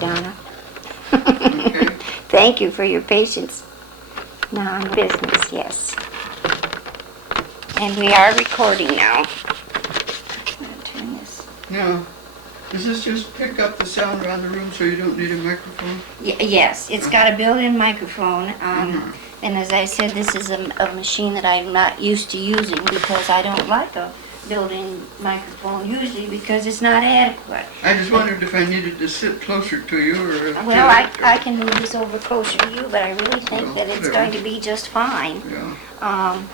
Donna. Okay. Thank you for your patience. Now on business, yes. And we are recording now. I'm going to turn this. Now, does this just pick up the sound around the room so you don't need a microphone? Yes, it's got a built-in microphone. And as I said, this is a machine that I'm not used to using because I don't like a built-in microphone usually because it's not adequate. I just wondered if I needed to sit closer to you or... Well, I can move this over closer to you, but I really think that it's going to be just fine. Yeah.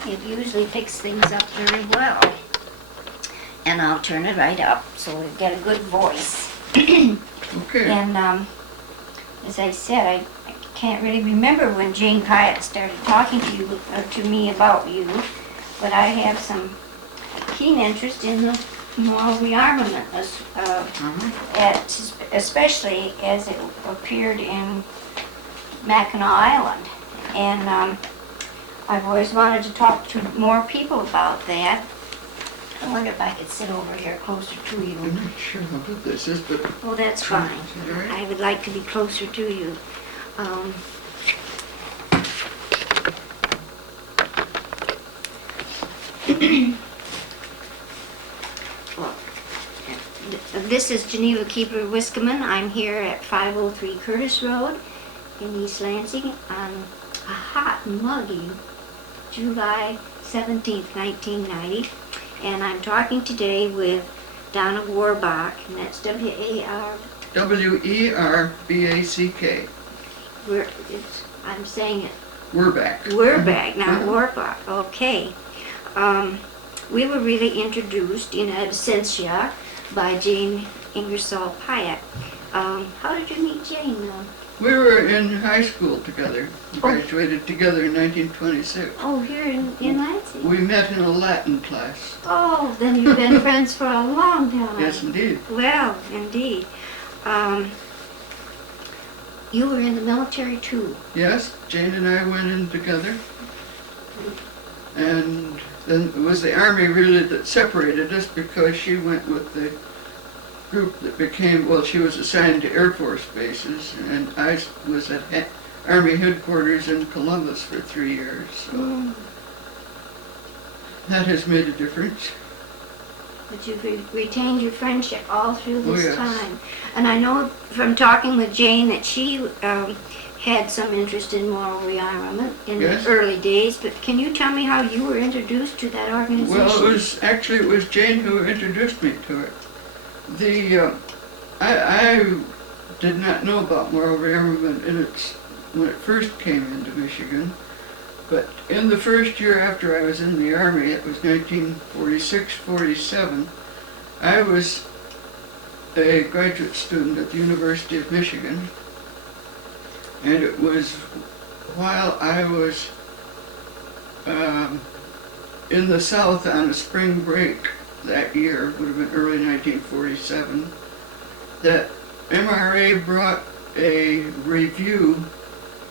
It usually picks things up very well. And I'll turn it right up so we get a good voice. Okay. And as I said, I can't really remember when Jane Pyatt started talking to me about you, but I have some keen interest in the Moral Re-armament, especially as it appeared in Mackinac Island. And I've always wanted to talk to more people about that. I wonder if I could sit over here closer to you. I'm not sure how good this is, but... Oh, that's fine. Is that all right? I would like to be closer to you. Well, this is Geneva Kebler Wiskemann. I'm here at 503 Curtis Road in East Lansing on a hot, muggy July 17th, 1990. And I'm talking today with Donna Werback, and that's W-A-R... W-E-R-B-A-C-K. I'm saying it. Werback. Werback, not Werback. Okay. We were really introduced in absentia by Jane Ingersoll Pyatt. How did you meet Jane, though? We were in high school together. We graduated together in 1926. Oh, here in Lansing? We met in a Latin class. Oh, then you've been friends for a long time. Yes, indeed. Well, indeed. You were in the military, too. Yes, Jane and I went in together. And then it was the Army really that separated us because she went with the group that became, well, she was assigned to Air Force bases, and I was at Army headquarters in Columbus for 3 years, so that has made a difference. But you've retained your friendship all through this yes. time. And I know from talking with Jane that she had some interest in Moral Re-armament in Yes. the early days, but can you tell me how you were introduced to that organization? Well, it was Jane who introduced me to it. I did not know about Moral Re-armament when it first came into Michigan, but in the first year after I was in the Army, it was 1946-47, I was a graduate student at the University of Michigan, and it was while I was in the South on a spring break that year, would have been early 1947, that MRA brought a review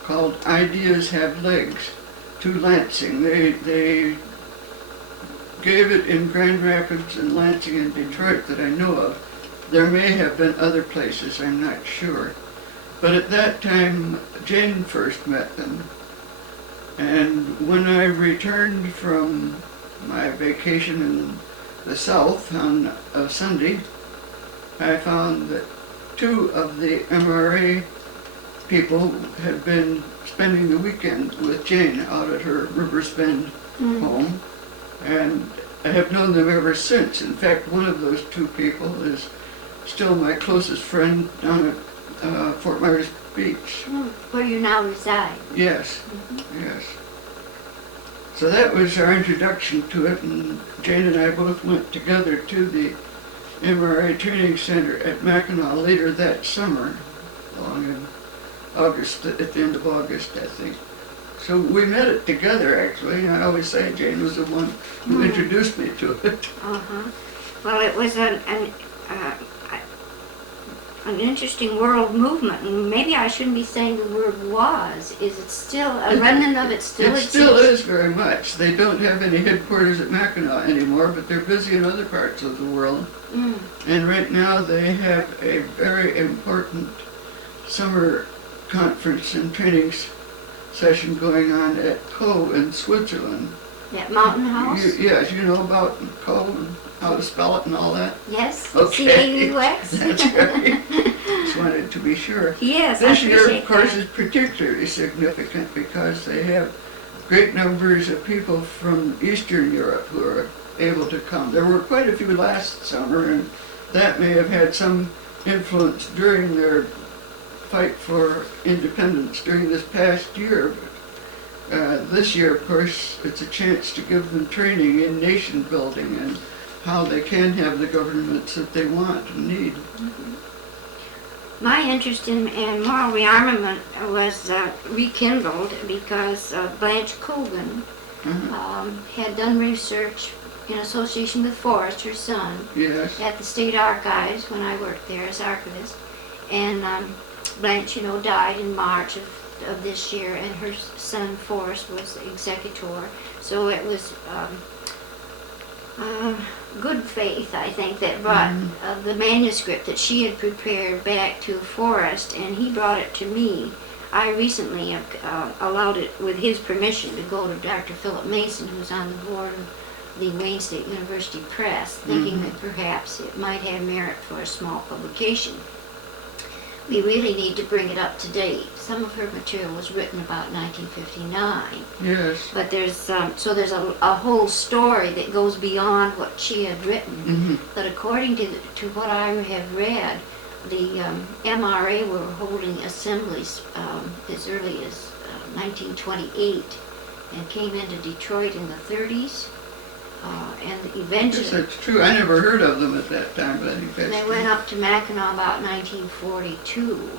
called Ideas Have Legs to Lansing. They gave it in Grand Rapids and Lansing and Detroit that I know of. There may have been other places, I'm not sure. But at that time, Jane first met them. And when I returned from my vacation in the South on a Sunday, I found that 2 of the MRA people had been spending the weekend with Jane out at her Rivers Bend home, and I have known them ever since. In fact, one of those 2 people is still my closest friend down at Fort Myers Beach. Where you now reside. Yes, yes. So that was our introduction to it, and Jane and I both went together to the MRA Training Center at Mackinac later that summer, along in August, at the end of August, I think. So we met it together, actually. I always say Jane was the one who introduced me to it. Well, it was an interesting world movement, and maybe I shouldn't be saying the word was. Is it still, a remnant of it still exists? It still is very much. They don't have any headquarters at Mackinac anymore, but they're busy in other parts of the world. And right now they have a very important summer conference and session going on at Co in Switzerland. At Mountain House? Yes, you know about Co and how to spell it and all that? Yes. Okay. C-A-U-X? That's right. Just wanted to be sure. Yes, This I year, appreciate of course, that. is particularly significant because they have great numbers of people from Eastern Europe who are able to come. There were quite a few last summer, and that may have had some influence during their fight for independence during this past year. This year, of course, it's a chance to give them training in nation building and how they can have the governments that they want and need. My interest in moral rearmament was rekindled because Blanche Cogan had done research in association with Forrest, her son, Yes. at the State Archives when I worked there as archivist. And Blanche, died in March of this year, and her son Forrest was the executor. So it was good faith, I think, that brought the manuscript that she had prepared back to Forrest, and he brought it to me. I recently allowed it, with his permission, to go to Dr. Philip Mason, who's on the board of the Wayne State University Press, thinking that perhaps it might have merit for a small publication. We really need to bring it up to date. Some of her material was written about 1959. Yes. But there's a whole story that goes beyond what she had written. But according to what I have read, the MRA were holding assemblies as early as 1928 and came into Detroit in the 30s. And eventually... Yes, that's true. I never heard of them at that time, but I think that's they true. went up to Mackinac about 1942.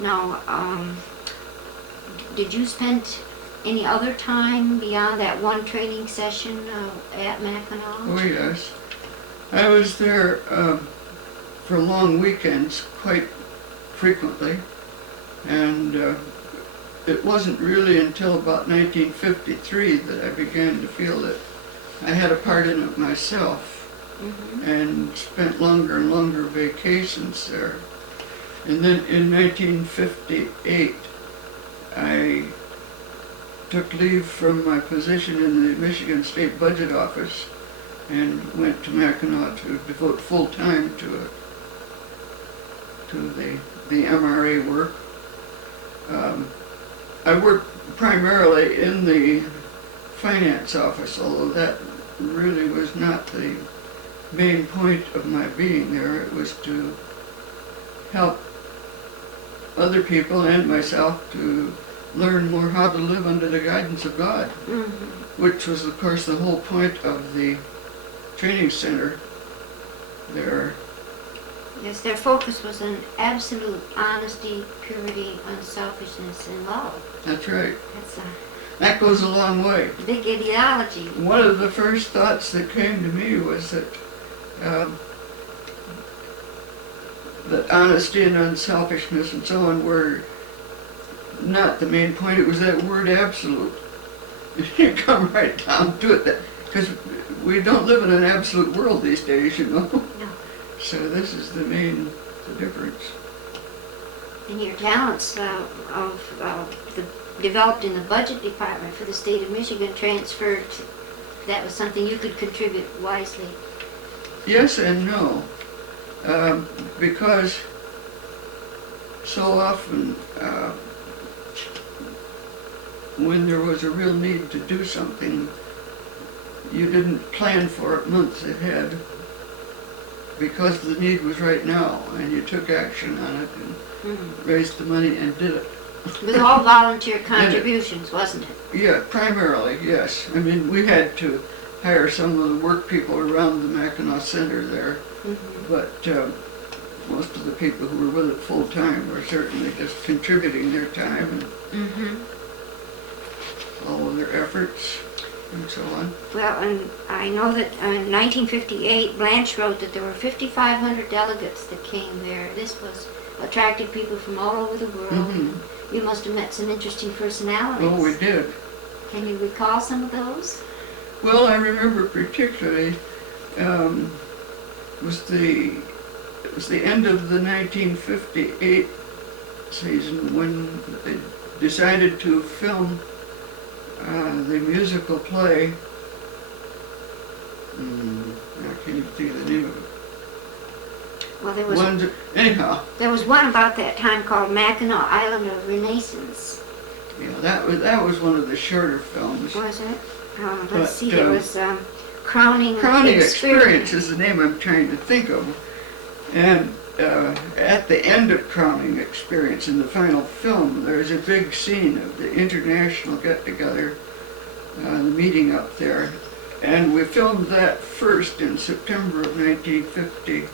Now, did you spend any other time beyond that one training session at Mackinac? Oh, yes. I was there for long weekends quite frequently, and it wasn't really until about 1953 that I began to feel that I had a part in it myself, and spent longer and longer vacations there. And then in 1958, I took leave from my position in the Michigan State Budget Office and went to Mackinac to devote full time to the MRA work. I worked primarily in the finance office, although that really was not the main point of my being there. It was to help other people and myself to learn more how to live under the guidance of God, which was, of course, the whole point of the training center there. Yes, their focus was on absolute honesty, purity, unselfishness, and love. That's right. That's That goes a long way. a big ideology. One of the first thoughts that came to me was that that honesty and unselfishness and so on were not the main point. It was that word absolute. You come right down to it, because we don't live in an absolute world these days, you know. No. So this is the difference. And your talents developed in the budget department for the state of Michigan transferred. That was something you could contribute wisely. Yes and no, because so often when there was a real need to do something, you didn't plan for it months ahead because the need was right now, and you took action on it and raised the money and did it. It was all volunteer contributions, wasn't it? Yeah, primarily, yes. I mean, we had to hire some of the work people around the Mackinac Center there, but most of the people who were with it full time were certainly just contributing their time and all of their efforts and so on. Well, and I know that in 1958, Blanche wrote that there were 5,500 delegates that came there. This was attracted people from all over the world. You must have met some interesting personalities. Oh, we did. Can you recall some of those? Well, I remember particularly it was the end of the 1958 season when they decided to film the musical play. I can't even think of the name of it. Well, there was Anyhow, there was one about that time called Mackinac Island of Renaissance. yeah, that was one of the shorter films. Was it? Let's But, see. There was Crowning Experience is the name I'm trying to think of. And at the end of Crowning Experience, in the final film, there's a big scene of the international get-together, the meeting up there. And we filmed that first in September of 1958.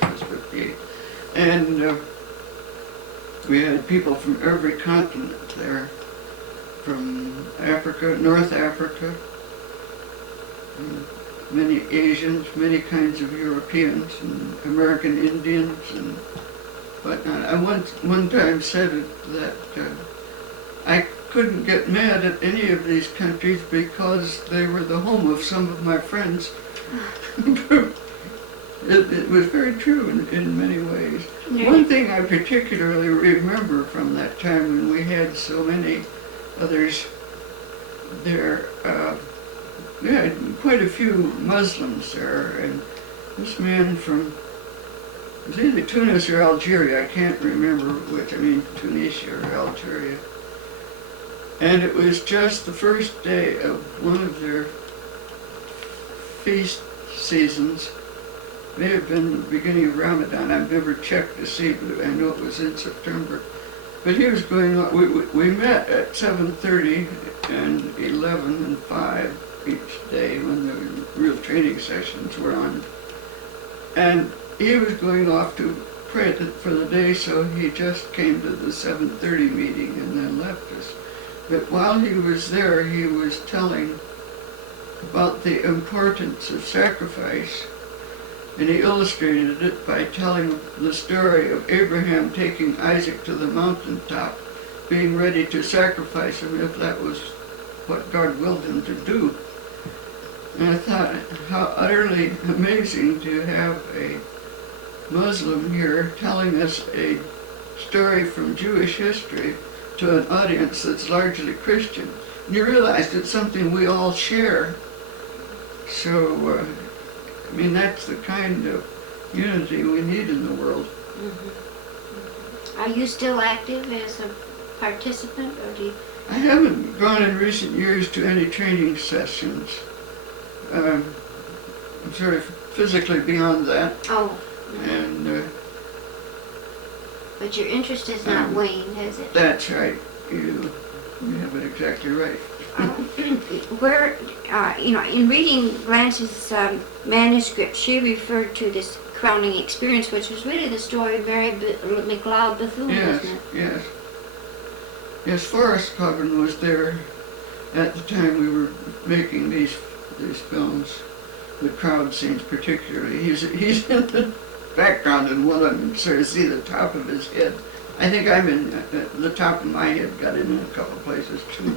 It was 58. And we had people from every continent there, from Africa, North Africa, many Asians, many kinds of Europeans, and American Indians, and whatnot. I one time said that I couldn't get mad at any of these countries because they were the home of some of my friends. It was very true in many ways. Yeah. One thing I particularly remember from that time when we had so many others there, we had quite a few Muslims there, and this man from, it was either Tunis or Algeria, I can't remember which, Tunisia or Algeria. And it was just the first day of one of their feast seasons. May have been the beginning of Ramadan. I've never checked to see, but I know it was in September. But he was going on, we met at 7:30 and 11 and 5 each day when the real training sessions were on. And he was going off to pray for the day, so he just came to the 7:30 meeting and then left us. But while he was there, he was telling about the importance of sacrifice, and he illustrated it by telling the story of Abraham taking Isaac to the mountaintop, being ready to sacrifice him if that was what God willed him to do. And I thought how utterly amazing to have a Muslim here telling us a story from Jewish history to an audience that's largely Christian. And you realize it's something we all share. So, that's the kind of unity we need in the world. Mm-hmm. Are you still active as a participant, or do you? I haven't gone in recent years to any training sessions. I'm sort of physically beyond that. Oh. And but your interest has not waned, has it? That's right. You have it exactly right. Where, in reading Blanche's manuscript, she referred to this crowning experience, which was really the story of Mary McLeod Bethune, Yes, wasn't it? yes. Yes, Forrest Coburn was there at the time we were making these films, the crowd scenes particularly. He's in the background in one of them, you sort of see the top of his head. I think I'm in the top of my head, got in a couple of places too.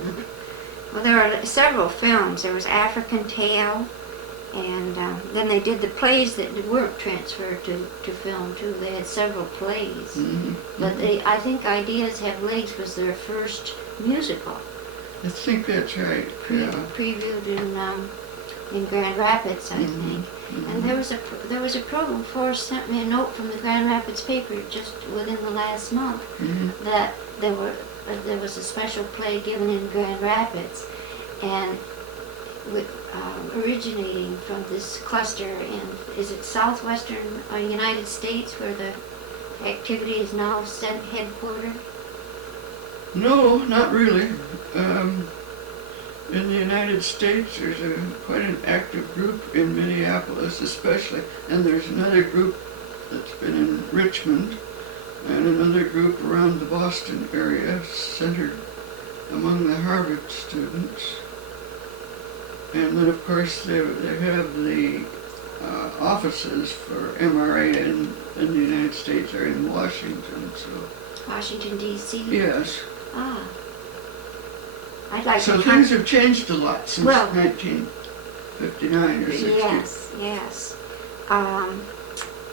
Well, there are several films. There was African Tale, and then they did the plays that weren't transferred to film too. They had several plays. Mm-hmm. But I think Ideas Have Legs was their first musical. I think that's right. Yeah. Previewed in Grand Rapids, I Mm-hmm. think. Mm-hmm. And there was a program. Forrest sent me a note from the Grand Rapids paper just within the last month Mm-hmm. that there was a special play given in Grand Rapids, and originating from this cluster in, is it southwestern United States, where the activity is now headquartered? No, not really. In the United States, there's quite an active group in Minneapolis especially, and there's another group that's been in Richmond, and another group around the Boston area, centered among the Harvard students. And then, of course, they have the offices for MRA in the United States are in Washington, so. Washington, D.C.? Yes. Ah. I'd like So to things have changed a lot since Well, 1959 or 60. Yes.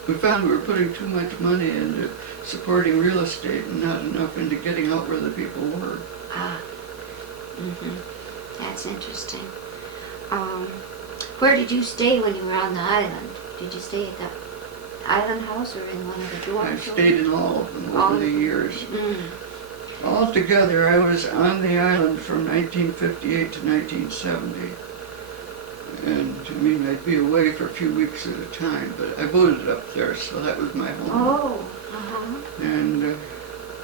we found we were putting too much money into supporting real estate and not enough into getting out where the people were. Ah, that's interesting. Where did you stay when you were on the island? Did you stay at the island house or in one of the dorms? I've stayed in all of them All over of the them? years. Mm. Altogether, I was on the island from 1958 to 1970. And, I mean, I'd be away for a few weeks at a time, but I voted up there, so that was my home. Oh, And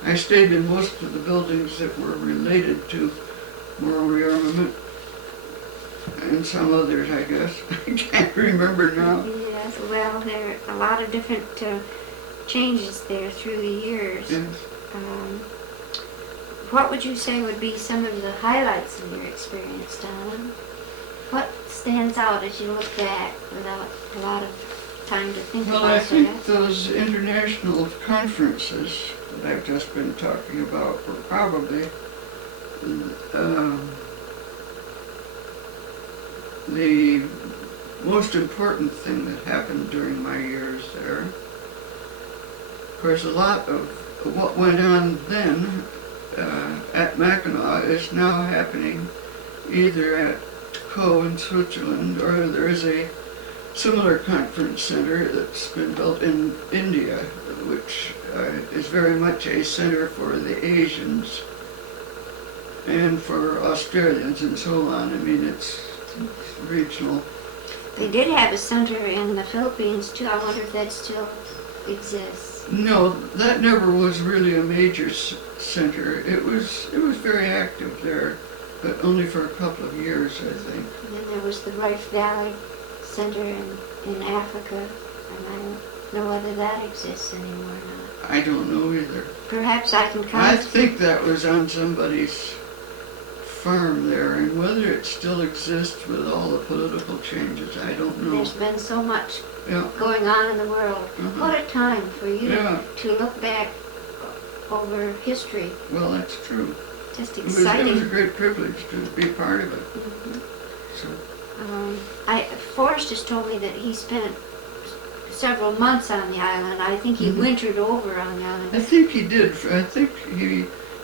I stayed in most of the buildings that were related to Moral Re-armament, and some others, I guess. I can't remember now. Yes, well, there are a lot of different changes there through the years. Yes. What would you say would be some of the highlights of your experience, Donna? What stands out as you look back without a lot of time to think Well, about I think that? those international conferences that I've just been talking about were probably the most important thing that happened during my years there. Of course, a lot of what went on then at Mackinac is now happening either at Co in Switzerland, or there is a similar conference center that's been built in India, which is very much a center for the Asians and for Australians and so on. I mean, it's regional. They did have a center in the Philippines too. I wonder if that still exists. No, that never was really a major center. It was very active there, but only for a couple of years, I think. And then there was the Rift Valley Center in Africa, and I don't know whether that exists anymore or not. I don't know either. Perhaps I can I contact. think that was on somebody's farm there, and whether it still exists with all the political changes, I don't know. There's been so much Yeah. going on in the world. What a time for you Yeah. to look back over history. Well, that's true. Just It was a exciting. great privilege to be part of it. Mhm. So, Forrest has told me that he spent several months on the island. I think he wintered over on the I island. think he did. I think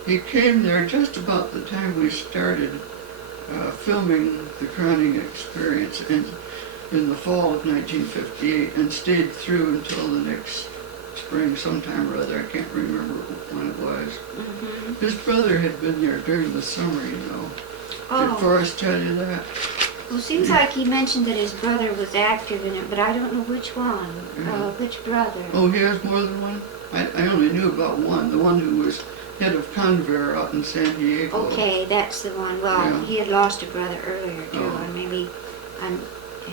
he came there just about the time we started filming the crowning experience in the fall of 1958, and stayed through until the next spring sometime or other. I can't remember when it was. His brother had been there during the summer, you know. Did Oh, Forrest tell you that? well, seems like he mentioned that his brother was active in it, but I don't know which one. Yeah. Which brother? Oh, he has more than one? I only knew about one, the one who was head of Convair out in San Diego. Okay, that's the one. Well, Yeah. he had lost a brother earlier too, Oh. and maybe I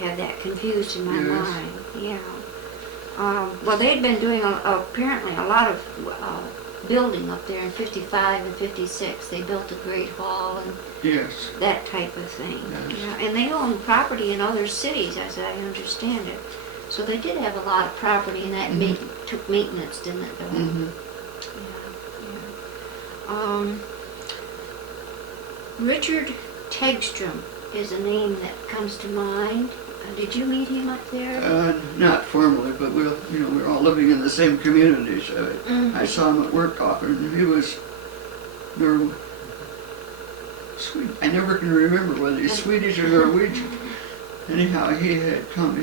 have that confused in my Yes. mind. Yeah. Well, they'd been doing apparently a lot of building up there in '55 and '56. They built a great hall and Yes. that type of thing. Yes. Yeah, and they owned property in other cities, as I understand it. So they did have a lot of property, and that took maintenance, didn't it? Though? Mm-hmm. Yeah. Richard Tegstrom is a name that comes to mind. Did you meet him up there? Not formally, but we're all living in the same community, so I saw him at work often, and he was sweet. I never can remember whether he's Swedish or Norwegian. Anyhow, he had come.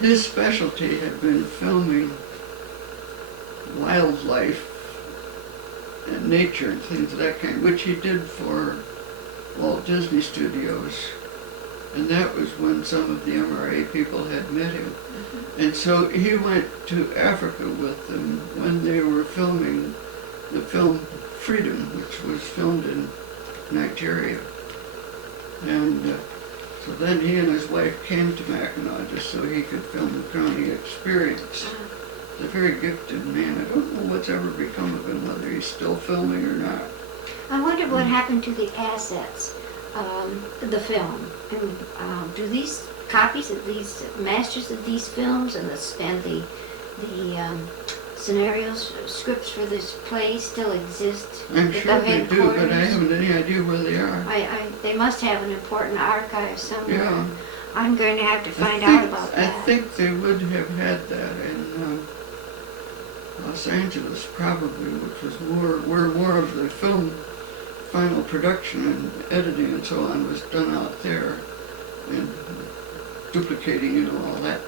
His specialty had been filming wildlife and nature and things of that kind, which he did for Walt Disney Studios. And that was when some of the MRA people had met him. And so he went to Africa with them when they were filming the film Freedom, which was filmed in Nigeria. And so then he and his wife came to Mackinac just so he could film the crowning experience. He's a very gifted man. I don't know what's ever become of him, whether he's still filming or not. I wonder what happened to the assets, the film. And, do these copies of these masters of these films and the scenarios, scripts for this play still exist? I'm at sure the they do, but I headquarters? haven't any idea where they are. They must have an important archive somewhere. Yeah. I'm going to have to find out about I that. think they would have had that in Los Angeles, probably, which was where more of the film final production and editing and so on was done out there, and duplicating, all that.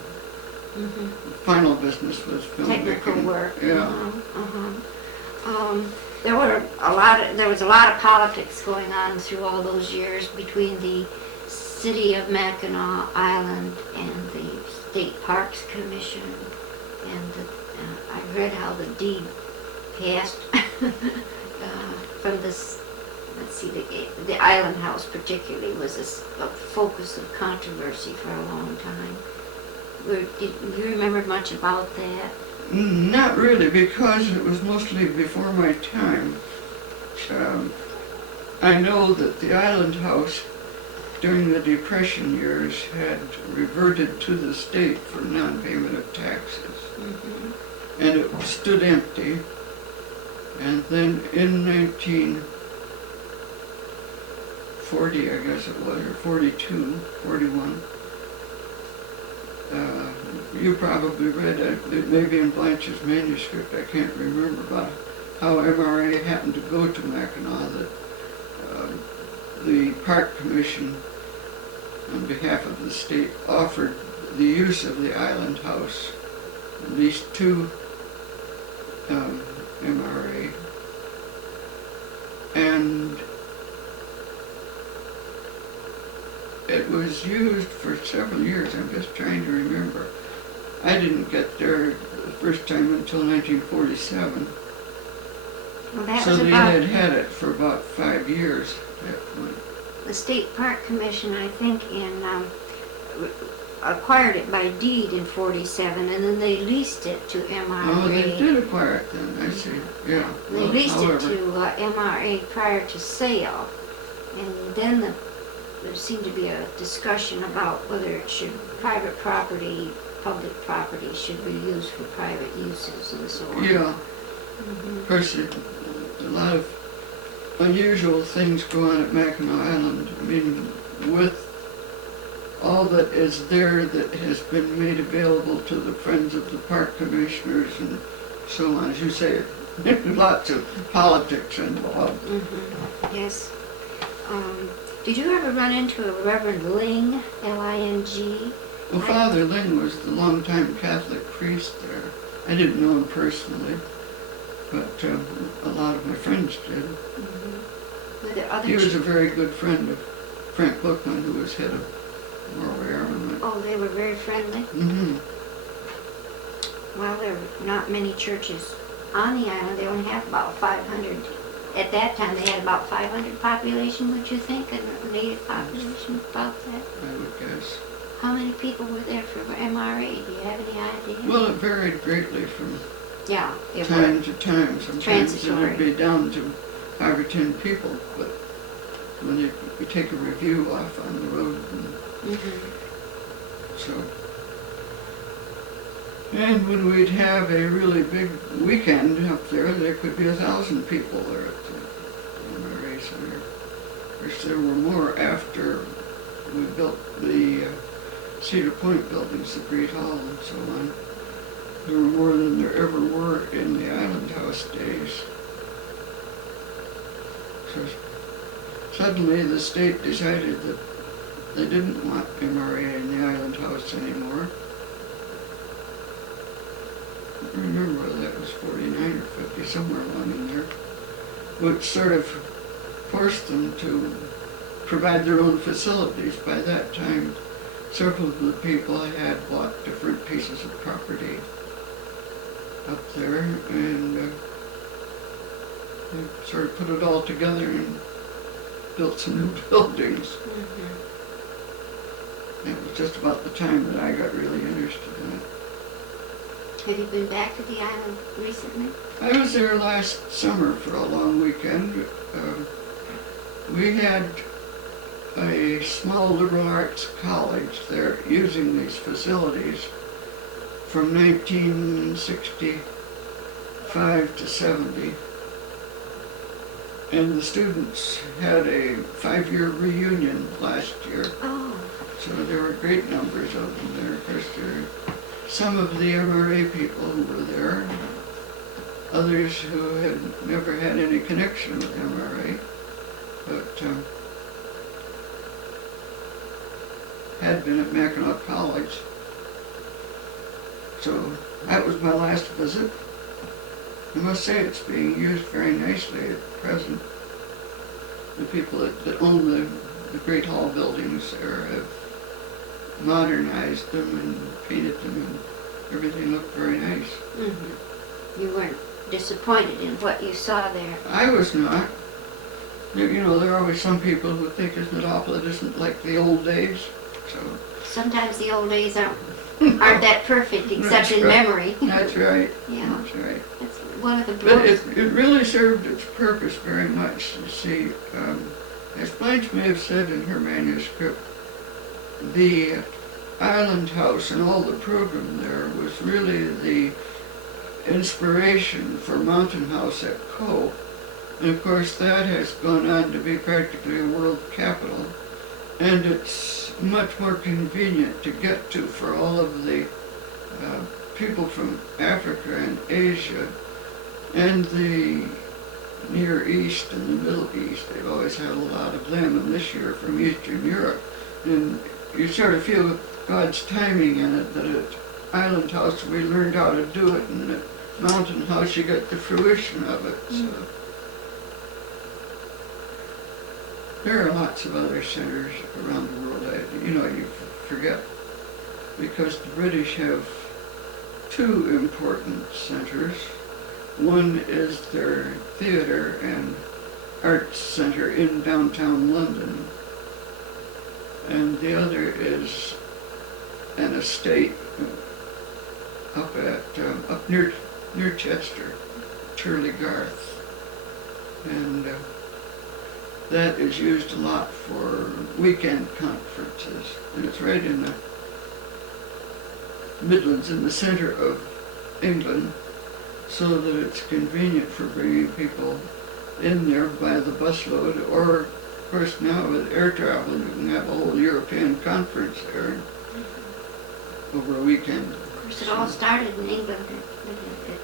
Mhm. Final business was filmmaking. Technical work. Yeah. There was a lot of politics going on through all those years between the city of Mackinac Island and the State Parks Commission, and I read how the deed passed from this. Let's see, the island house particularly was a focus of controversy for a long time. Do you remember much about that? Not really, because it was mostly before my time. I know that the island house during the Depression years had reverted to the state for non-payment of taxes. Mm-hmm. And it stood empty. And then in 1940, I guess it was, or 42, 41, you probably read it, maybe in Blanche's manuscript, I can't remember, about how MRA happened to go to Mackinac, that the Park Commission, on behalf of the state, offered the use of the island house, at least to MRA, and it was used for several years. I'm just trying to remember. I didn't get there the first time until 1947. Well, that So was they about had it for about 5 years at that point. the State Park Commission, I think, acquired it by deed in 47, and then they leased it to MRA. Oh, they did acquire it then, I see, yeah. They Well, leased it however, to MRA prior to sale, and then there seemed to be a discussion about whether private property, public property should be used for private uses and so on. Yeah, Mhm. of course, a lot of unusual things go on at Mackinac Island. I mean, with all that is there that has been made available to the friends of the park commissioners and so on, as you say, lots of politics involved. Mm-hmm. Yes. Did you ever run into a Reverend Ling, L-I-N-G? Well, Father Lynn was the longtime Catholic priest there. I didn't know him personally, but a lot of my friends did. Mm-hmm. Were there other He was a very good friend of Frank Bookman, who was head of Moral Re-armament. Oh, they were very friendly? Mm-hmm. Well, there were not many churches on the island. They only have about 500. At that time, they had about 500 population, would you think, a native population, about that? I would guess. How many people were there for MRA? Do you have any idea? Well, it varied greatly from Yeah, it time was. to time. Sometimes it Transitory. would be down to 5 or 10 people, but when you take a review off on the road, and Mm-hmm. so. And when we'd have a really big weekend up there could be 1,000 people there at the MRA Center. Of course, there were more after we built the Cedar Point buildings, the Great Hall and so on. There were more than there ever were in the Island House days. So suddenly the state decided that they didn't want MRA in the Island House anymore. I don't remember whether that was 49 or 50, somewhere along in there, which sort of forced them to provide their own facilities. By that time, several of the people had bought different pieces of property up there, and they sort of put it all together and built some new buildings. Mm-hmm. It was just about the time that I got really interested in it. Have you been back to the island recently? I was there last summer for a long weekend. We had a small liberal arts college there using these facilities from 1965 to 70. And the students had a 5-year reunion last year. Oh, So there were great numbers of them there. Of course, there were some of the MRA people who were there, others who had never had any connection with MRA, but had been at Mackinac College. So that was my last visit. I must say it's being used very nicely at present. The people that own the Great Hall buildings there have modernized them and painted them, and everything looked very nice. mm-hmm. You weren't disappointed in what you saw there? I was not. You know, there are always some people who think Isn't isn't like the old days. So Sometimes the old days aren't that perfect, except That's in right. memory. That's right. Yeah, That's right. that's one of the But books. it really served its purpose very much. You see, as Blanche may have said in her manuscript, the island house and all the program there was really the inspiration for Mountain House at Coe. And of course that has gone on to be practically a world capital. And it's much more convenient to get to for all of the people from Africa and Asia and the Near East and the Middle East. They've always had a lot of them, and this year from Eastern Europe. And you sort of feel God's timing in it, that at Island House we learned how to do it, and at Mountain House you get the fruition of it. So there are lots of other centers around the world. You forget, because the British have two important centers. One is their theatre and arts centre in downtown London, and the other is an estate up near Chester, Turley Garth, and that is used a lot for weekend conferences, and it's right in the Midlands, in the centre of England, so that it's convenient for bringing people in there by the busload, or of course now with air travel you can have a whole European conference there over a weekend. Of course, it all started in England. It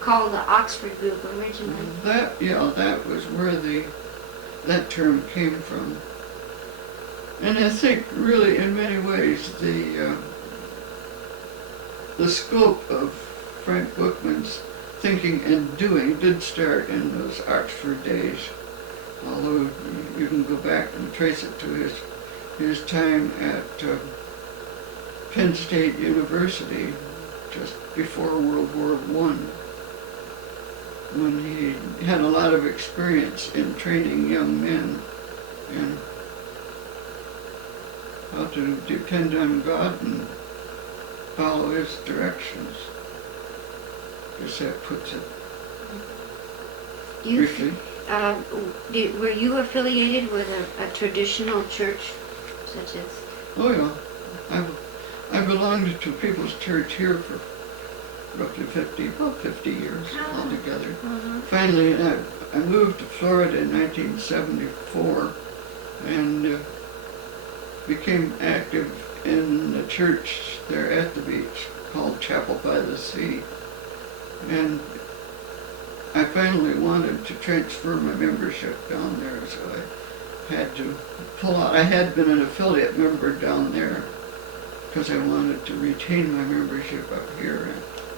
called the Oxford Group originally. That was where that term came from. And I think really in many ways the scope of Frank Bookman's thinking and doing did start in those Oxford days, although you can go back and trace it to his time at Penn State University just before World War I, when he had a lot of experience in training young men and how to depend on God and follow his directions. I guess that puts it briefly. Were you affiliated with a traditional church, such as? Oh yeah, I belonged to People's Church here for roughly 50 years altogether. Finally, I moved to Florida in 1974 and became active in the church there at the beach called Chapel by the Sea. And I finally wanted to transfer my membership down there, so I had to pull out. I had been an affiliate member down there because I wanted to retain my membership up here.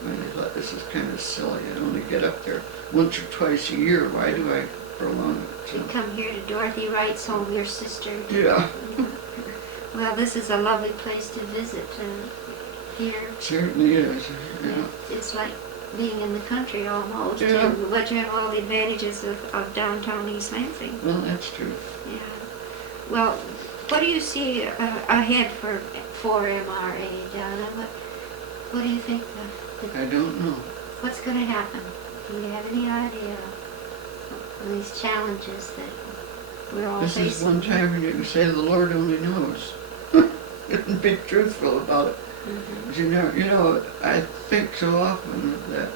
And I thought, this is kind of silly. I only get up there once or twice a year. Why do I prolong it? So, You come here to Dorothy Wright's home, your sister. yeah, Well, this is a lovely place to visit here. it certainly is. Yeah. It's like being in the country almost, Yeah. but you have all the advantages of downtown East Lansing. Well, that's true. Yeah. Well, what do you see ahead for MRA, Donna? What do you think? I don't know. What's going to happen? Do you have any idea of these challenges that we're all This facing? is one time when you can say the Lord only knows. And be truthful about it. Mhm. But you know, I think so often of that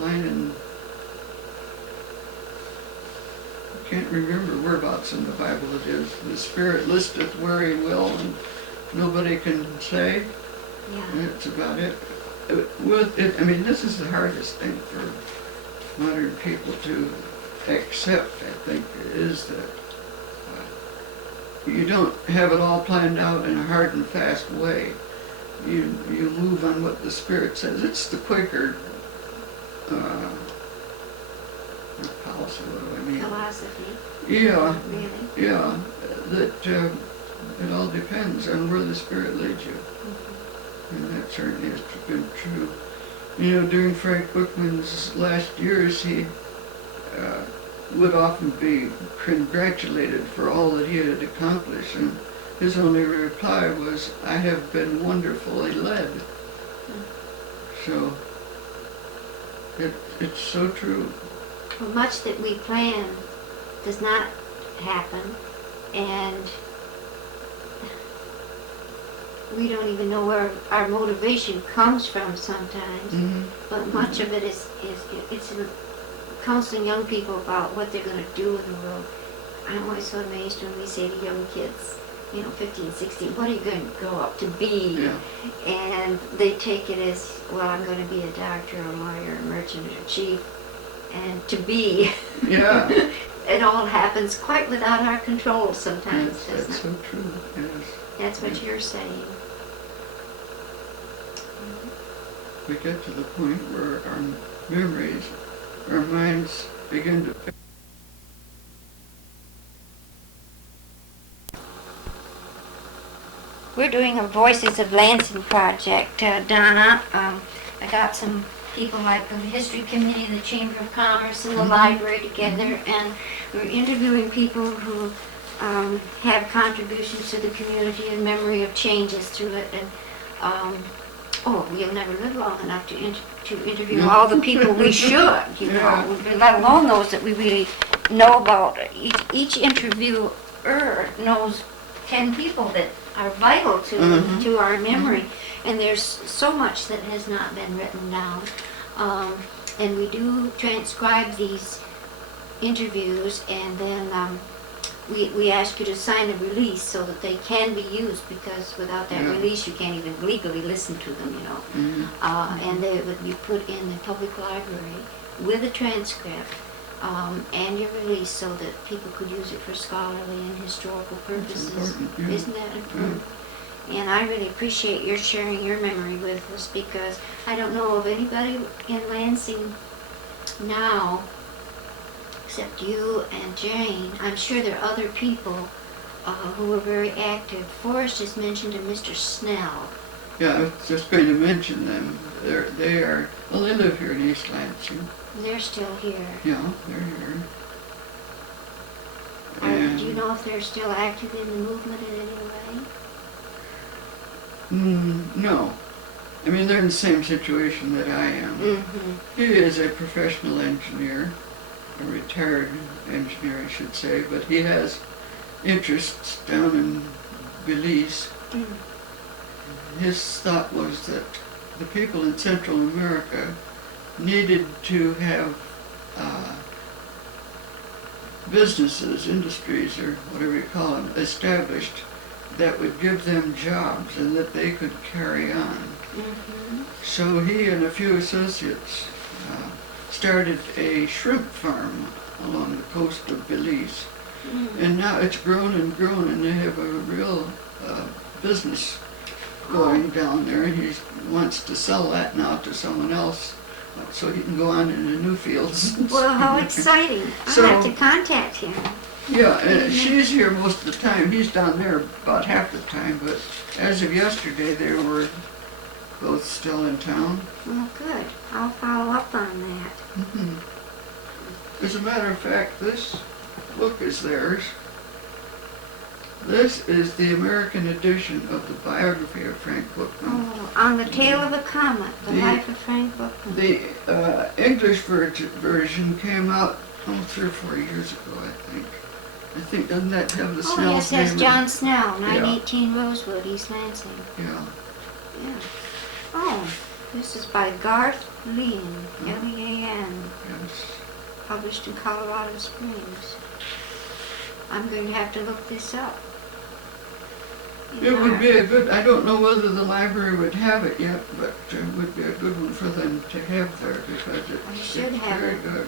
line in, I can't remember whereabouts in the Bible it is. The Spirit listeth where he will, and nobody can say. Yeah. That's about it. With it, I mean, this is the hardest thing for modern people to accept, I think, is that you don't have it all planned out in a hard and fast way. You move on what the Spirit says. It's the Quaker policy, what do I mean? Philosophy. Yeah, Really? yeah, that it all depends on where the Spirit leads you. And that certainly has been true. You know, during Frank Bookman's last years, he would often be congratulated for all that he had accomplished, and his only reply was, "I have been wonderfully led." So, it's so true. Well, much that we plan does not happen, and we don't even know where our motivation comes from sometimes. Mm-hmm. But much of it is counseling young people about what they're going to do in the world. I'm always so amazed when we say to young kids, 15, 16, what are you going to grow up to be? Yeah. And they take it as, well, I'm going to be a doctor, a lawyer, a merchant, a chief, and to be. Yeah. It all happens quite without our control sometimes, That's doesn't it? so true, yes. That's what you're saying. We get to the point where our memories, our minds begin to... We're doing a Voices of Lansing project, Donna. I got some people like the History Committee, the Chamber of Commerce, and the library together, and we're interviewing people who have contributions to the community in memory of changes through it. And we'll never live long enough to interview all the people we should, let alone those that we really know about. Each interviewer knows 10 people that are vital to our memory, and there's so much that has not been written down. And we do transcribe these interviews, and then we ask you to sign a release so that they can be used, because without that release you can't even legally listen to them, and they would be put in the public library with a transcript and your release so that people could use it for scholarly and historical purposes. Isn't that important? And I really appreciate your sharing your memory with us, because I don't know of anybody in Lansing now except you and Jane. I'm sure there are other people who are very active. Forrest just mentioned a Mr. Snell. Yeah, I was just going to mention them. They live here in East Lansing. They're still here. Yeah, they're here. And do you know if they're still active in the movement in any way? No. I mean, they're in the same situation that I am. Mm-hmm. He is a professional engineer, a retired engineer, I should say, but he has interests down in Belize. His thought was that the people in Central America needed to have businesses, industries, or whatever you call them, established that would give them jobs and that they could carry on. Mm-hmm. So he and a few associates started a shrimp farm along the coast of Belize. Mm-hmm. And now it's grown and grown, and they have a real business going down there. He wants to sell that now to someone else so he can go on into new fields. Well, how exciting. I'll have to contact him. Yeah, she's here most of the time. He's down there about half the time, but as of yesterday, they were both still in town. Well, good. I'll follow up on that. Mm-hmm. As a matter of fact, this book is theirs. This is the American edition of the biography of Frank Bookman. Oh, On the Tail of a Comet, the life of Frank Bookman. The English version came out 3 or 4 years ago, I think. Doesn't that have the Snell's yes, that's name? John Snell, 918 Rosewood, East Lansing. Yeah. Yeah. Oh, this is by Garth Lean, Lean, Yes. published in Colorado Springs. I'm going to have to look this up. It would be a good, I don't know whether the library would have it yet, but it would be a good one for them to have there because it's very good.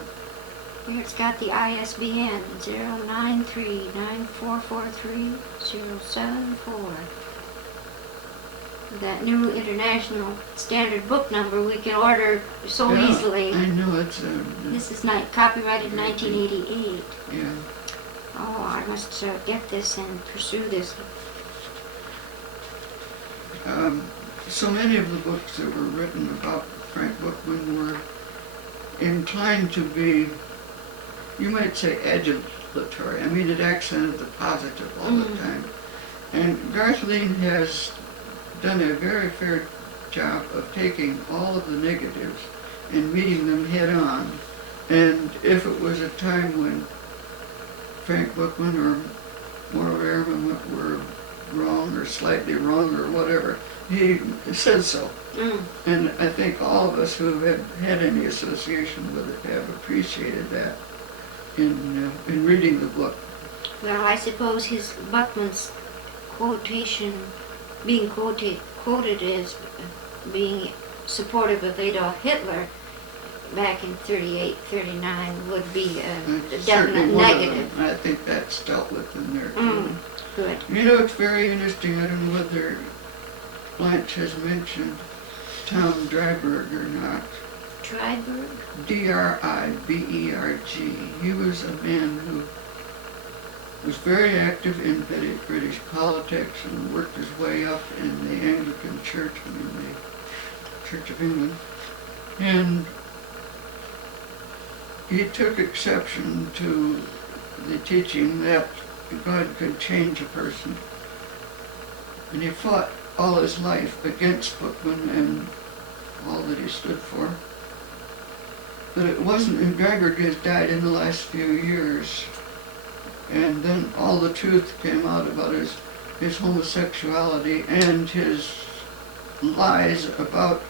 Here it's got the ISBN 0939443-074. That new international standard book number we can order so easily. I know it's This is copyrighted 1988. Yeah. Oh, I must get this and pursue this. So many of the books that were written about Frank Bookman were inclined to be, you might say, adulatory. I mean, it accented the positive all the time. And Garthleen has done a very fair job of taking all of the negatives and meeting them head on. And if it was a time when Frank Bookman or Moral Re-armament were wrong or slightly wrong or whatever, he says so. And I think all of us who have had any association with it have appreciated that in reading the book. Well, I suppose his Buckman's quotation, being quoted as being supportive of Adolf Hitler back in 38, 39 would be a definite negative. I think that's dealt with in there too. Good. You know, it's very interesting. I don't know whether Blanche has mentioned Tom Dryberg or not. Dryberg? D-R-I-B-E-R-G. He was a man who was very active in British politics and worked his way up in the Anglican Church, in the Church of England. And he took exception to the teaching that God could change a person. And he fought all his life against Bookman and all that he stood for. But it wasn't, and Dryberg has died in the last few years. And then all the truth came out about his homosexuality and his lies about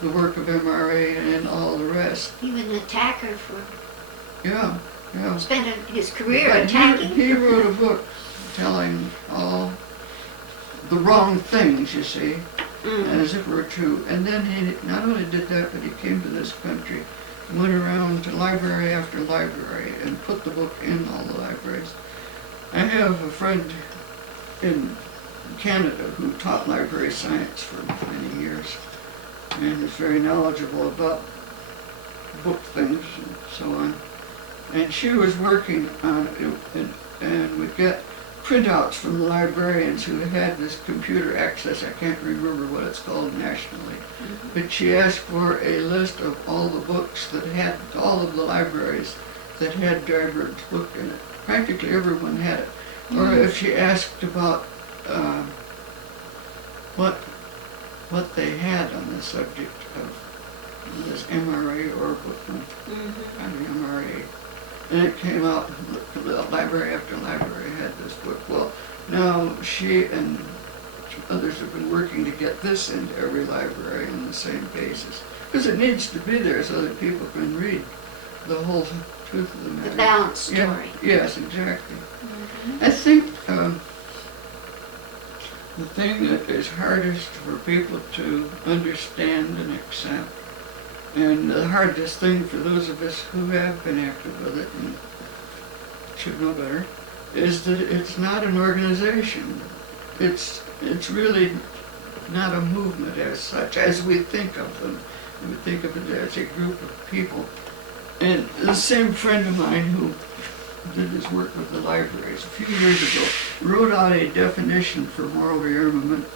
the work of MRA and all the rest. He was an attacker for... Yeah. Spent his career But attacking. He wrote a book telling all the wrong things, you see, as if it were true. And then he not only did that, but he came to this country, went around to library after library, and put the book in all the libraries. I have a friend in Canada who taught library science for many years, and is very knowledgeable about book things and so on. And she was working on it and would get printouts from the librarians who had this computer access. I can't remember what it's called nationally. But she asked for a list of all the books that had, all of the libraries that had Dryberg's book in it. Practically everyone had it. Or if she asked about what they had on the subject of this MRA or Bookman, I mean MRA. And it came out, library after library had this book. Well, now she and others have been working to get this into every library on the same basis. Because it needs to be there so that people can read the whole truth of the matter. The balanced story. Yeah, yes, exactly. I think the thing that is hardest for people to understand and accept, and the hardest thing for those of us who have been active with it and should know better, is that it's not an organization. It's really not a movement as such, as we think of them. We think of it as a group of people. And the same friend of mine who did his work with the libraries a few years ago wrote out a definition for moral rearmament,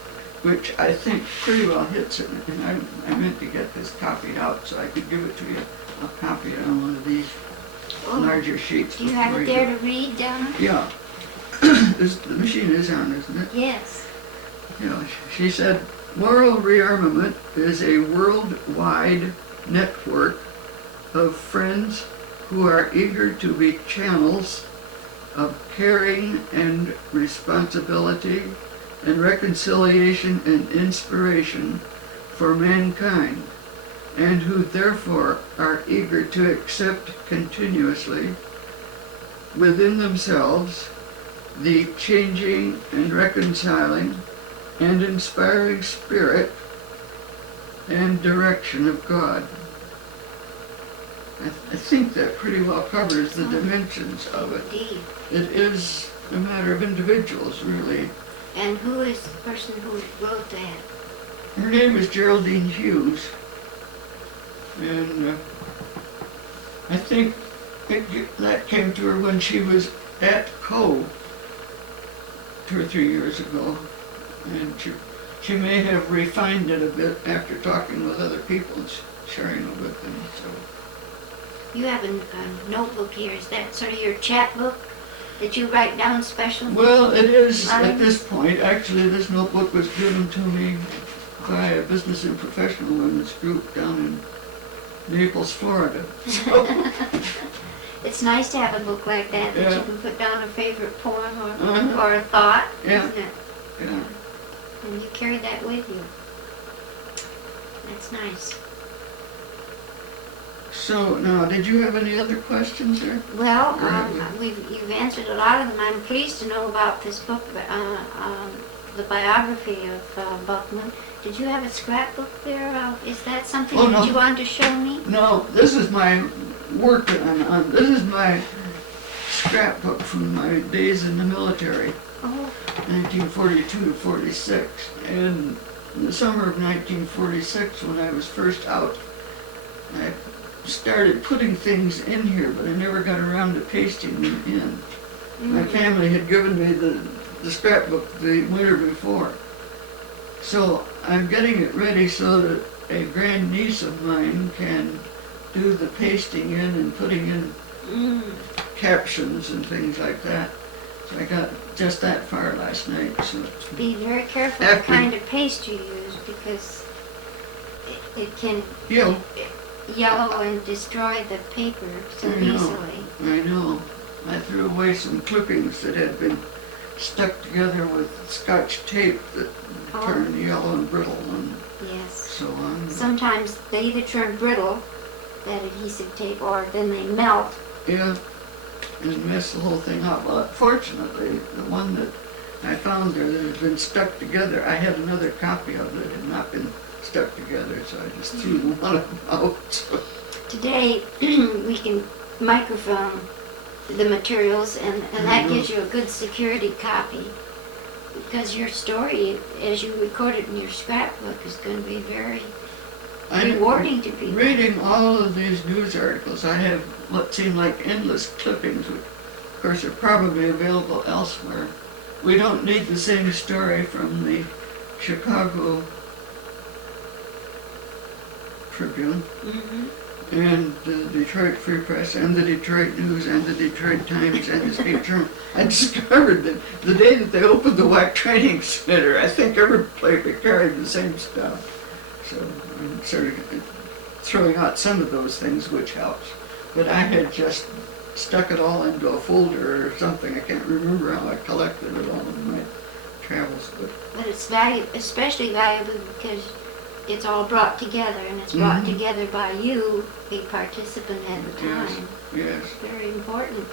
which I think pretty well hits it. And I meant to get this copied out so I could give it to you. I'll copy it on one of these larger sheets. Do you have it there to read, Donna? Yeah. The machine is on, isn't it? Yes. You know, she said, moral rearmament is a worldwide network of friends who are eager to be channels of caring and responsibility and reconciliation and inspiration for mankind, and who therefore are eager to accept continuously within themselves the changing and reconciling and inspiring spirit and direction of God. I think that pretty well covers the dimensions of it. Indeed. It is a matter of individuals, really. And who is the person who wrote that? Her name is Geraldine Hughes, and I think that came to her when she was at Co. 2 or 3 years ago, and she may have refined it a bit after talking with other people and sharing it with them. So You have a notebook here. Is that sort of your chapbook that you write down special? well, it is at this point. Actually, this notebook was given to me by a business and professional women's group down in Naples, Florida. So, It's nice to have a book like that that Yeah. you can put down a favorite poem Uh-huh. or a thought, Yeah. isn't it? yeah. And you carry that with you. That's nice. So now, did you have any other questions there? Well, Go ahead. you've answered a lot of them. I'm pleased to know about this book, the biography of Buckman. Did you have a scrapbook there? Is that something Oh, that no. you wanted to show me? No, this is my work that I'm on. This is my scrapbook from my days in the military, Oh, 1942 to 46. And in the summer of 1946, when I was first out, I started putting things in here, but I never got around to pasting them in. My family had given me the scrapbook the winter before. So I'm getting it ready so that a grandniece of mine can do the pasting in and putting in captions and things like that. So I got just that far last night. So be very careful the kind of paste you use because it can yellow and destroy the paper so easily. I know. I threw away some clippings that had been stuck together with Scotch tape that turned yellow and brittle, and Yes. so on. Sometimes they either turn brittle, that adhesive tape, or then they melt. Yeah, and mess the whole thing up. Well, fortunately, the one that I found there that had been stuck together, I had another copy of it that had not been stuck together, so I just threw one of them out. Today, we can microfilm the materials, and that gives you a good security copy. Because your story, as you record it in your scrapbook, is going to be very rewarding to people. Reading all of these news articles, I have what seem like endless clippings, which of course are probably available elsewhere. We don't need the same story from the Chicago Tribune and the Detroit Free Press and the Detroit News and the Detroit Times and the State Journal. I discovered that the day that they opened the WAC Training Center, I think every place carried the same stuff. So I'm sort of throwing out some of those things, which helps. But I had just stuck it all into a folder or something. I can't remember how I collected it all in my travels. But it's especially valuable because it's all brought together, and it's brought together by you, a participant at the time. Yes. Very important.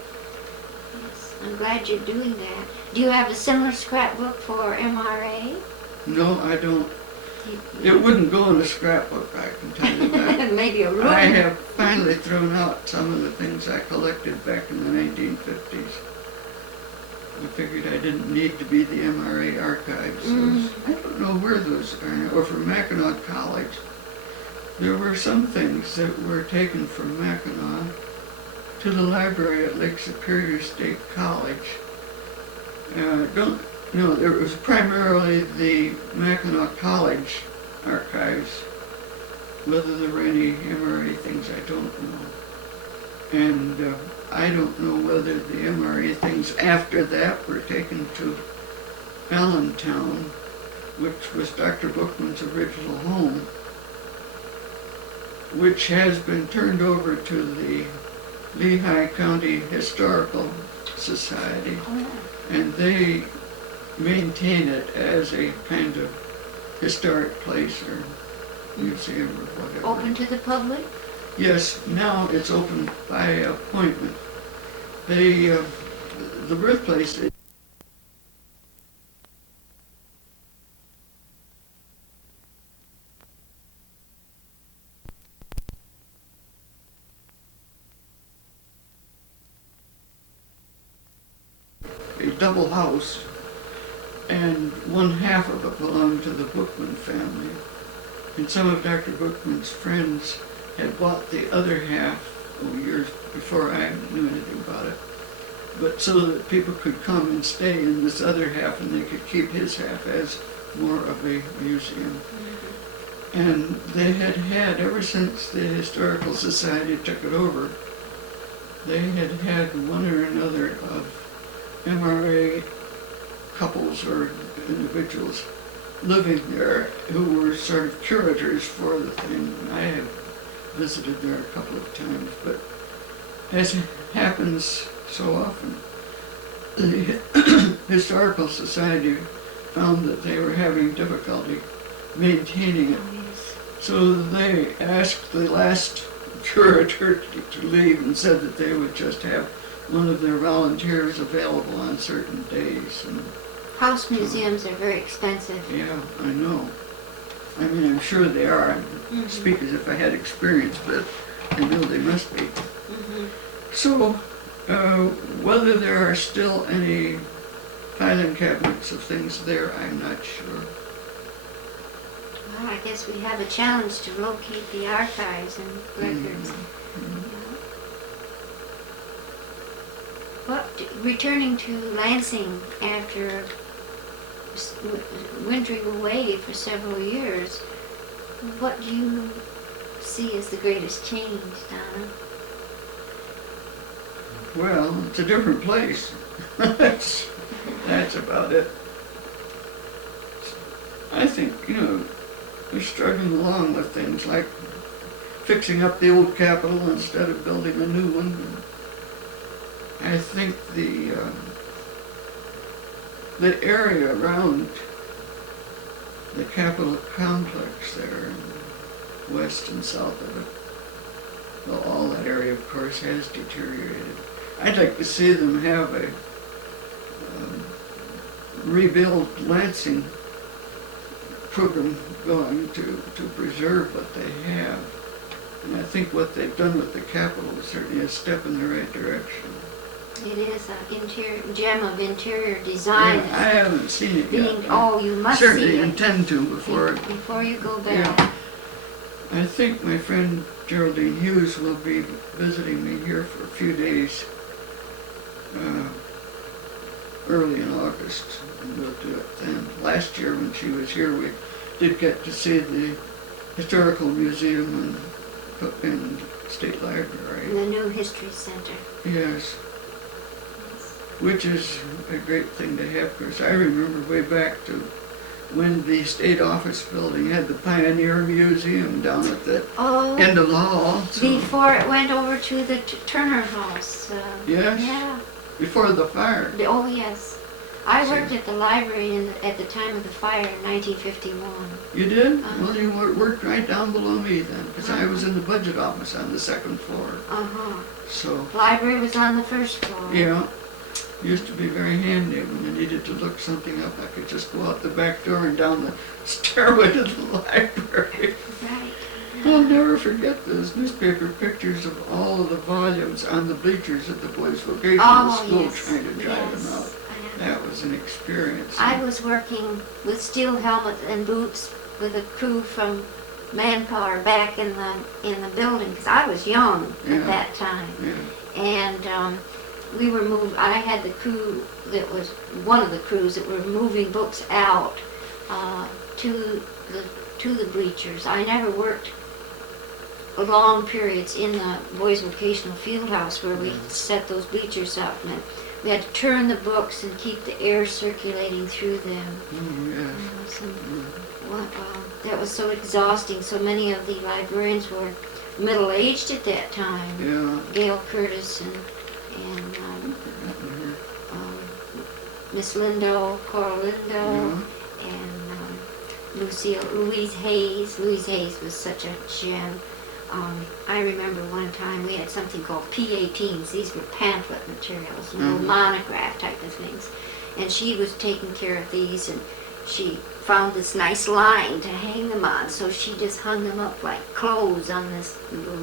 Yes, I'm glad you're doing that. Do you have a similar scrapbook for MRA? No, I don't. It wouldn't go in a scrapbook, I can tell you that. Maybe a room. I have finally thrown out some of the things I collected back in the 1950s. I figured I didn't need to be the MRA archives. I don't know where those are now, or from Mackinac College. There were some things that were taken from Mackinac to the library at Lake Superior State College. No, there was primarily the Mackinac College archives. Whether there were any MRA things, I don't know. And I don't know whether the MRA things after that were taken to Allentown, which was Dr. Bookman's original home, which has been turned over to the Lehigh County Historical Society, and they maintain it as a kind of historic place or museum or whatever. Open to the public? Yes, now it's open by appointment. They, the birthplace, a double house, and one half of it belonged to the Bookman family. And some of Dr. Bookman's friends had bought the other half years before I knew anything about it, but so that people could come and stay in this other half and they could keep his half as more of a museum. And they had, ever since the Historical Society took it over, they had had one or another of MRA couples or individuals living there who were sort of curators for the thing. I have visited there a couple of times, but as happens so often, the Historical Society found that they were having difficulty maintaining it. So they asked the last curator to leave and said that they would just have one of their volunteers available on certain days. And House museums are very expensive. yeah, I know. I mean, I'm sure they are. I speak as if I had experience, but I know they must be. So, whether there are still any filing cabinets of things there, I'm not sure. Well, I guess we have a challenge to locate the archives and records. Well, returning to Lansing after wintering away for several years, what do you see as the greatest change, Donna? Well, it's a different place. That's about it. I think, we're struggling along with things like fixing up the old Capitol instead of building a new one. I think the area around the Capitol complex there, west and south of it, well, all that area, of course, has deteriorated. I'd like to see them have a rebuild Lansing program going to preserve what they have. And I think what they've done with the Capitol is certainly a step in the right direction. It is an gem of interior design. Yeah, I haven't seen it yet. Oh, you must see it. Certainly intend to before you go back. Yeah. I think my friend Geraldine Hughes will be visiting me here for a few days early in August, and we'll do it then. Last year when she was here, we did get to see the Historical Museum and State Library. The new History Center. Yes. Which is a great thing to have, because I remember way back to when the state office building had the Pioneer Museum down at the end of the hall. So. Before it went over to the Turner House. Yes? Yeah. Before the fire. Oh, yes. I worked at the library at the time of the fire in 1951. You did? Well, you worked right down below me then, because I was in the budget office on the second floor. So. Library was on the first floor. Yeah. Used to be very handy when you needed to look something up. I could just go out the back door and down the stairway to the library. Right. I'll never forget those newspaper pictures of all of the volumes on the bleachers at the boys' vocational school trying to drive them out. That was an experience. I was working with steel helmets and boots with a crew from Manpower back in the building, because I was young at that time. Yeah. And we were I had the crew that was one of the crews that were moving books out to the bleachers. I never worked long periods in the boys' vocational field house where we set those bleachers up, and we had to turn the books and keep the air circulating through them. Oh, yes. That was so exhausting. So many of the librarians were middle-aged at that time. Yeah. Gail Curtis and Miss Lindo, Cora Lindo, and Louise Hayes. Louise Hayes was such a gem. I remember one time we had something called P18s. These were pamphlet materials, little Mhm. monograph type of things. And she was taking care of these, and she found this nice line to hang them on. So she just hung them up like clothes on this,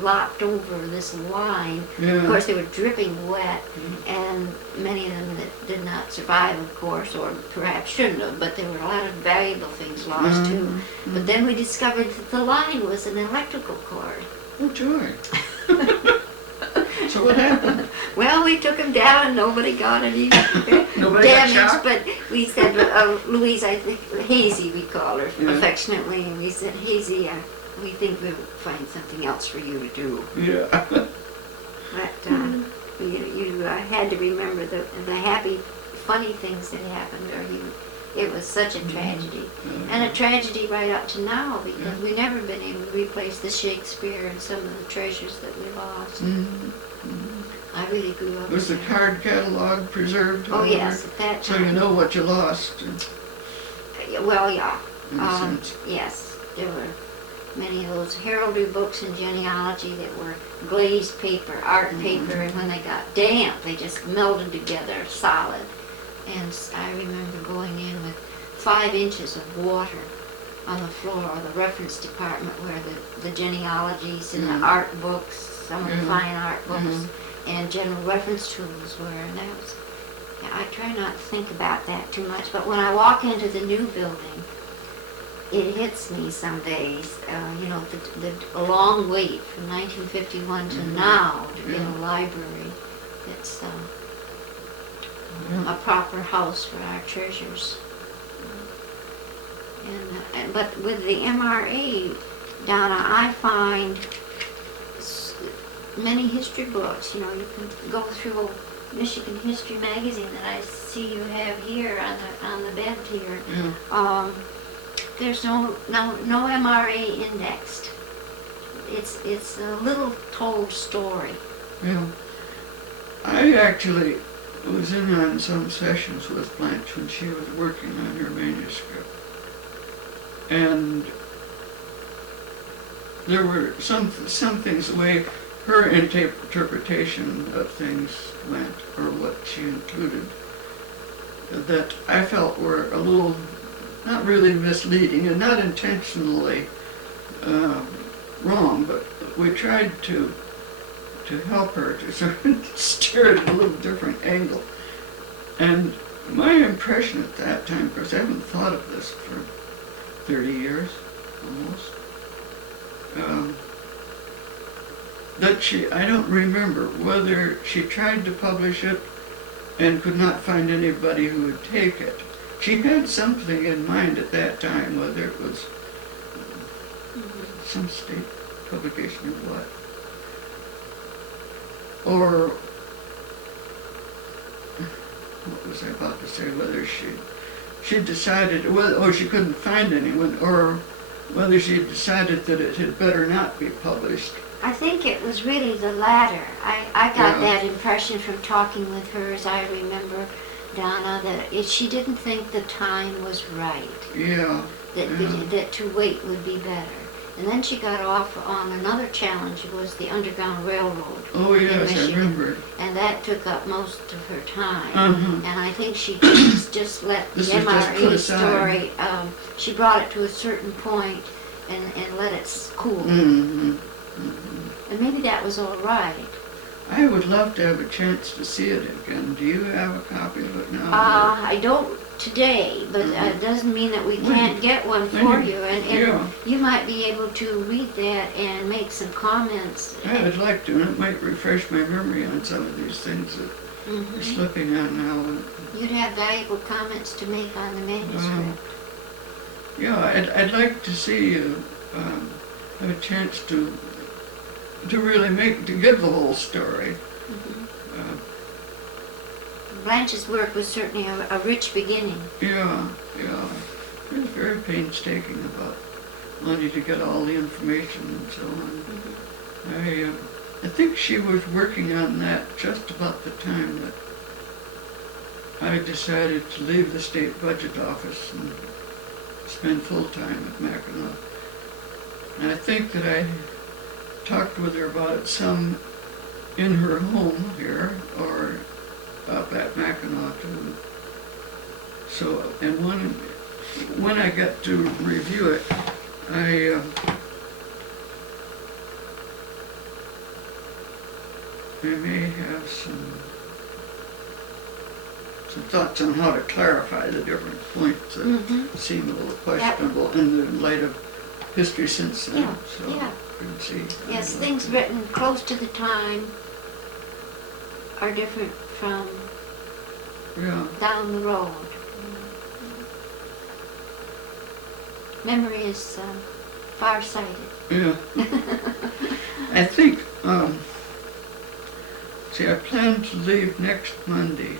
lopped over this line. Of Yeah. course, they were dripping wet, and many of them that did not survive, of course, or perhaps shouldn't have, but there were a lot of valuable things lost too. Mhm. But then we discovered that the line was an electrical cord. Oh, joy. So what happened? Well, we took them down and nobody got any Nobody got damage, shot? but we said, Louise, I think, Hazy we called her Yeah. affectionately, and we said, Hazy, we think we'll find something else for you to do. Yeah. But you had to remember the happy, funny things that happened, or it was such a tragedy. And a tragedy right up to now, because we've never been able to replace the Shakespeare and some of the treasures that we lost. Mhm. I really grew up Was the with that. card catalog preserved? Oh, however? yes, at that So time. you know what you lost, Well, yeah. in a sense. Yes, there were many of those heraldry books and genealogy that were glazed paper, art paper, and when they got damp, they just melded together solid. And I remember going in with 5 inches of water on the floor of the reference department where the genealogies and the art books, some of the fine art books, and general reference tools were. And that was, I try not to think about that too much, but when I walk into the new building, it hits me some days, the long wait from 1951 to now to get a library. It's a proper house for our treasures. But with the MRA, Donna, I find many history books. You know, you can go through Michigan History Magazine that I see you have here on the bed here. Yeah. There's no MRA indexed. It's a little told story. Yeah. I actually was in on some sessions with Blanche when she was working on her manuscript. And there were some things, the way her interpretation of things went, or what she included, that I felt were a little, not really misleading and not intentionally wrong, but we tried to help her to sort of steer it at a little different angle. And my impression at that time, because I haven't thought of this for 30 years, almost, that I don't remember whether she tried to publish it and could not find anybody who would take it. She had something in mind at that time, whether it was some state publication or what. Or, what was I about to say, whether she decided, or she couldn't find anyone, or whether she decided that it had better not be published. I think it was really the latter. I got Yeah. that impression from talking with her, as I remember, Donna, that she didn't think the time was right, Yeah. that to wait would be better. And then she got off on another challenge, was the Underground Railroad. Oh, yes, I Michigan. remember. And that took up most of her time. Uh-huh. And I think she just let the This was just put MRA aside. story, she brought it to a certain point and let it cool. Mm-hmm. And maybe that was all right. I would love to have a chance to see it again. Do you have a copy of it now? I don't today, but it doesn't mean that we can't get one for you. And Yeah. you might be able to read that and make some comments. I would like to, and it might refresh my memory on some of these things that are slipping on now. You'd have valuable comments to make on the manuscript. Yeah, I'd like to see you have a chance to really give the whole story. Blanche's work was certainly a rich beginning. Yeah. She was very painstaking about wanting to get all the information and so on. I think she was working on that just about the time that I decided to leave the state budget office and spend full time at Mackinac. And I think that talked with her about it some in her home here or up at Mackinac too. So, and when I got to review it, I may have some thoughts on how to clarify the different points that seem a little questionable in the light of history since then. Yeah, so yeah. you can see. Yes, things written close to the time are different from Yeah. down the road. Memory is far-sighted. Yeah. I think, see, I plan to leave next Monday,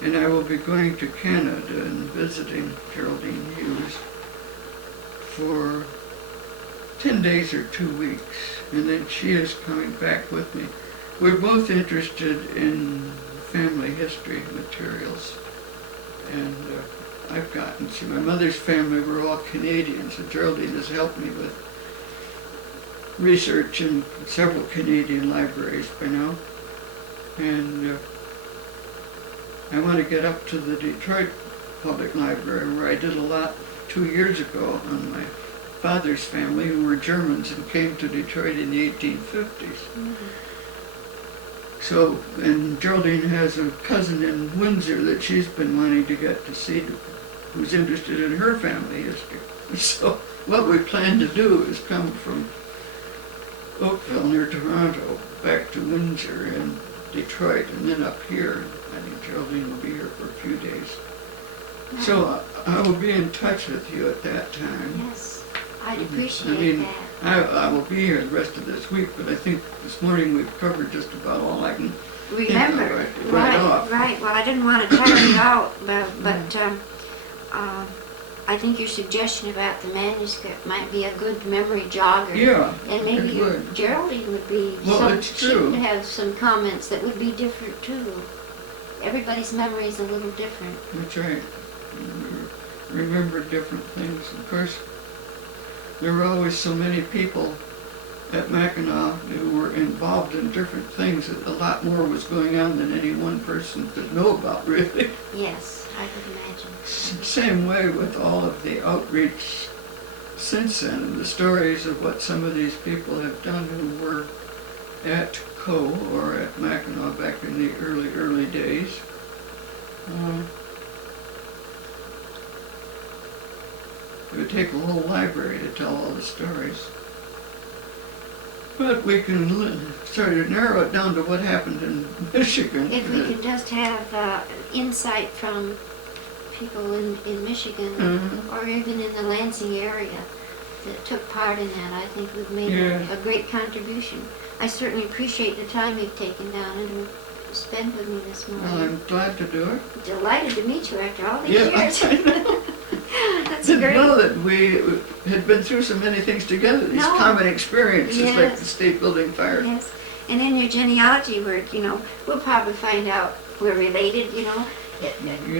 and I will be going to Canada and visiting Geraldine Hughes for 10 days or 2 weeks, and then she is coming back with me. We're both interested in family history materials, and I've gotten, see, my mother's family were all Canadians, and Geraldine has helped me with research in several Canadian libraries by now. And I want to get up to the Detroit Public Library, where I did a lot 2 years ago on my father's family, who were Germans and came to Detroit in the 1850s. So, and Geraldine has a cousin in Windsor that she's been wanting to get to see, who's interested in her family history. So what we plan to do is come from Oakville near Toronto back to Windsor and Detroit and then up here. I think Geraldine will be here for a few days. So I will be in touch with you at that time. Yes, I'd appreciate that. I will be here the rest of this week, but I think this morning we've covered just about all I can Remember, right off. right. Well, I didn't want to tire you out, but I think your suggestion about the manuscript might be a good memory jogger. Yeah, And maybe it would. Geraldine would be, Well, it's she true. would have some comments that would be different too. Everybody's memory is a little different. That's right. Remember different things. Of course, there were always so many people at Mackinac who were involved in different things that a lot more was going on than any one person could know about, really. Yes, I could imagine. Same way with all of the outreach since then, and the stories of what some of these people have done who were at Co. or at Mackinac back in the early days. It would take a whole library to tell all the stories. But we can sort of narrow it down to what happened in Michigan. If we could just have insight from people in Michigan or even in the Lansing area that took part in that, I think we've made a great contribution. I certainly appreciate the time you've taken down and to spend with me this morning. Well, I'm glad to do it. Delighted to meet you after all these years. I know. That's Didn't great. know that we had been through so many things together, these No. common experiences like Yes. the state building fire. Yes, and in your genealogy work, we'll probably find out we're related, You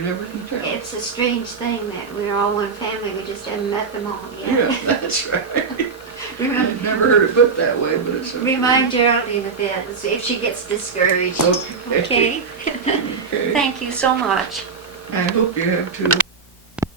never can tell. It's a strange thing that we're all one family, we just haven't met them all yet. Yeah, that's right. Remember, I've never heard it put that way, but it's okay. remind Geraldine of that, if she gets discouraged. Okay. Okay? Okay. Thank you so much. I hope you have too.